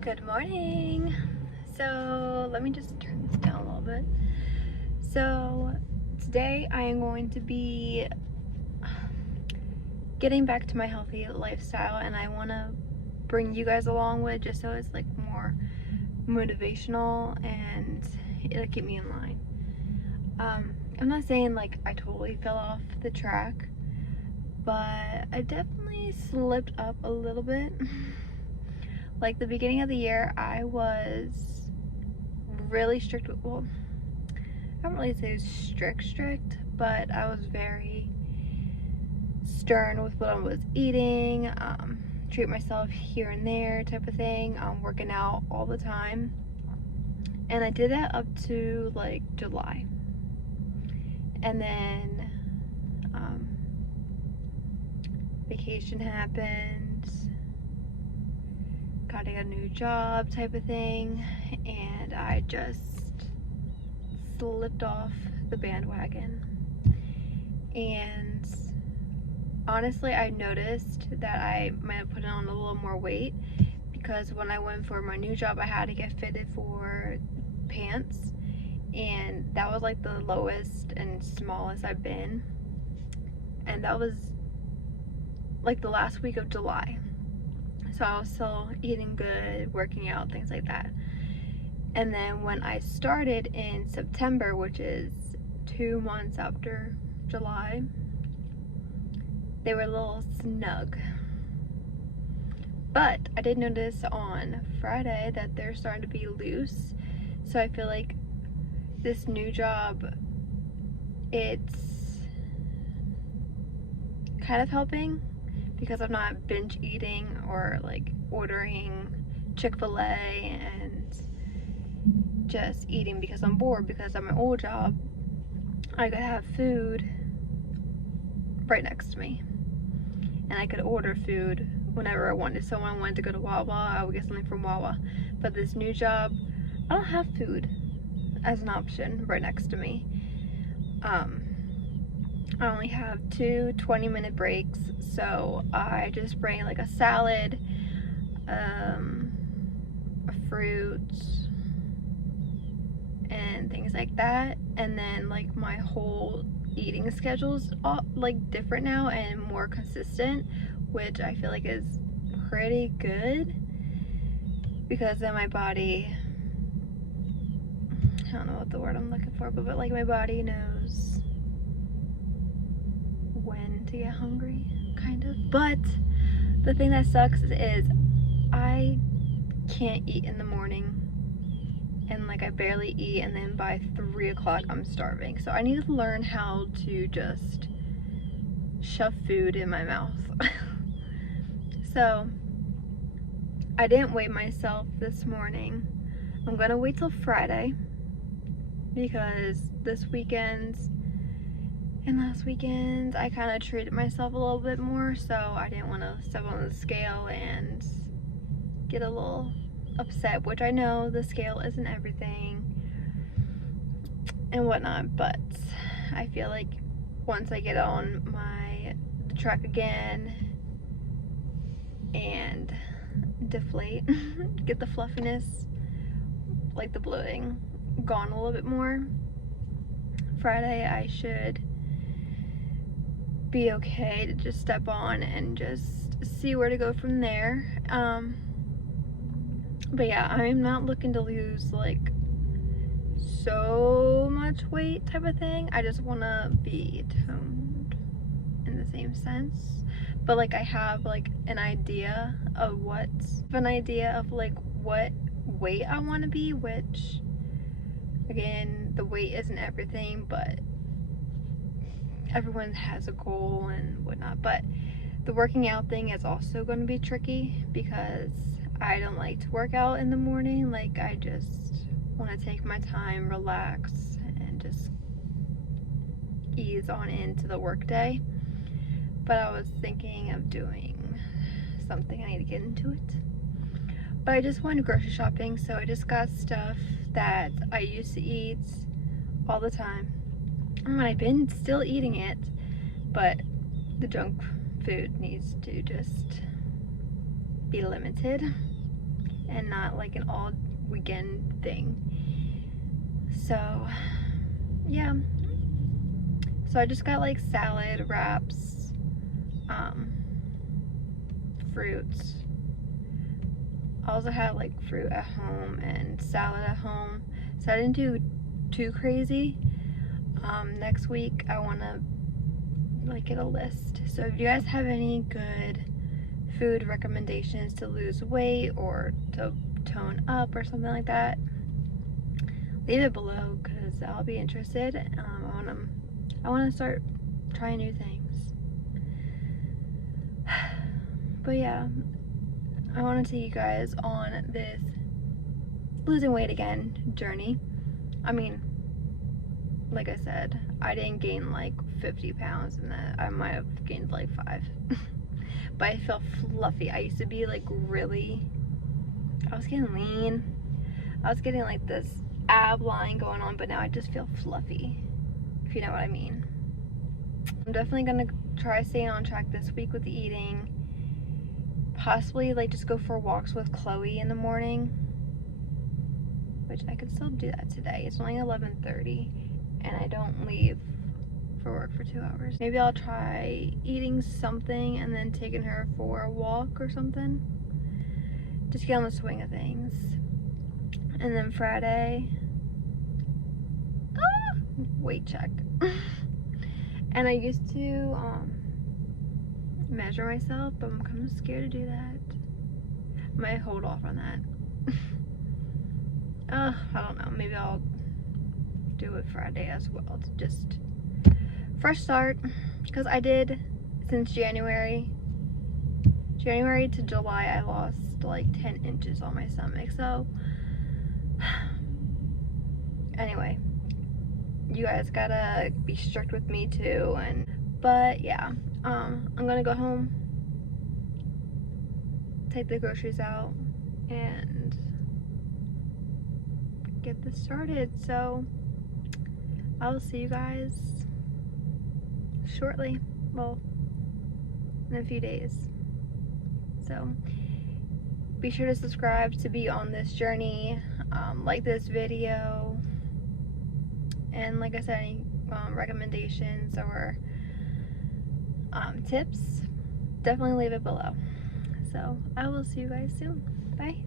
Good morning. So let me just turn this down a little bit. So today I am going to be getting back to my healthy lifestyle, and I want to bring you guys along with just so it's like more motivational and it'll keep me in line. I'm not saying like I totally fell off the track, but I definitely slipped up a little bit. Like the beginning of the year, I was really strict with, well, I don't really say strict, but I was very stern with what I was eating, treat myself here and there type of thing, working out all the time. And I did that up to like July. And then vacation happened, got a new job type of thing, and I just slipped off the bandwagon. And honestly, I noticed that I might have put on a little more weight because when I went for my new job, I had to get fitted for pants, and that was like the lowest and smallest I've been, and that was like the last week of July. So I was still eating good, working out, things like that. And then when I started in September, which is 2 months after July, they were a little snug. But I did notice on Friday that they're starting to be loose. So I feel like this new job, it's kind of helping because I'm not binge eating or like ordering Chick-fil-A and just eating because I'm bored. Because at my old job, I could have food right next to me and I could order food whenever I wanted. So when I wanted to go to Wawa, I would get something from Wawa. But this new job, I don't have food as an option right next to me. I only have 2 20-minute breaks, so I just bring like a salad, a fruit, and things like that. And then like my whole eating schedule's all like different now and more consistent, which I feel like is pretty good because then my body, I don't know what the word I'm looking for, but like my body knows when to get hungry, kind of. But the thing that sucks is I can't eat in the morning, and like I barely eat, and then by 3 o'clock I'm starving. So I need to learn how to just shove food in my mouth. So I didn't weigh myself this morning. I'm gonna wait till Friday because this weekend and last weekend I kind of treated myself a little bit more, so I didn't want to step on the scale and get a little upset, which I know the scale isn't everything and whatnot, but I feel like once I get on the track again and deflate, get the fluffiness, like the bloating, gone a little bit more, Friday I should be okay to just step on and just see where to go from there. But yeah, I'm not looking to lose like so much weight type of thing. I just want to be toned in the same sense, but like I have like an idea of what weight I want to be, which again, the weight isn't everything, but everyone has a goal and whatnot. But the working out thing is also going to be tricky because I don't like to work out in the morning. Like I just want to take my time, relax, and just ease on into the work day. But I was thinking of doing something. I need to get into it. But I just went grocery shopping, so I just got stuff that I used to eat all the time. I've been still eating it, but the junk food needs to just be limited. and not like an all weekend thing. So yeah, so I just got like salad wraps, fruits. I also had like fruit at home and salad at home, so I didn't do too crazy. Next week I want to like get a list, so if you guys have any good food recommendations to lose weight or to tone up or something like that, leave it below, because I'll be interested. I want to start trying new things. But yeah, I want to take you guys on this losing weight again journey. I mean, like I said, I didn't gain like 50 pounds, and that I might have gained like 5. But I feel fluffy. I used to be like I was getting lean. I was getting like this ab line going on, but now I just feel fluffy, if you know what I mean. I'm definitely gonna try staying on track this week with the eating. Possibly like just go for walks with Chloe in the morning, which I could still do that today. It's only 11:30 and I don't leave for work for 2 hours. Maybe I'll try eating something and then taking her for a walk or something. Just get on the swing of things. And then Friday, weight check. And I used to measure myself, but I'm kind of scared to do that. I might hold off on that. I don't know, maybe I'll do it Friday as well, to just fresh start, because I did since January to July, I lost like 10 inches on my stomach. So anyway, you guys gotta be strict with me too. But yeah, I'm gonna go home, take the groceries out, and get this started. So I will see you guys shortly, well, in a few days. So be sure to subscribe to be on this journey, like this video, and like I said, any recommendations or tips, definitely leave it below. So I will see you guys soon. Bye.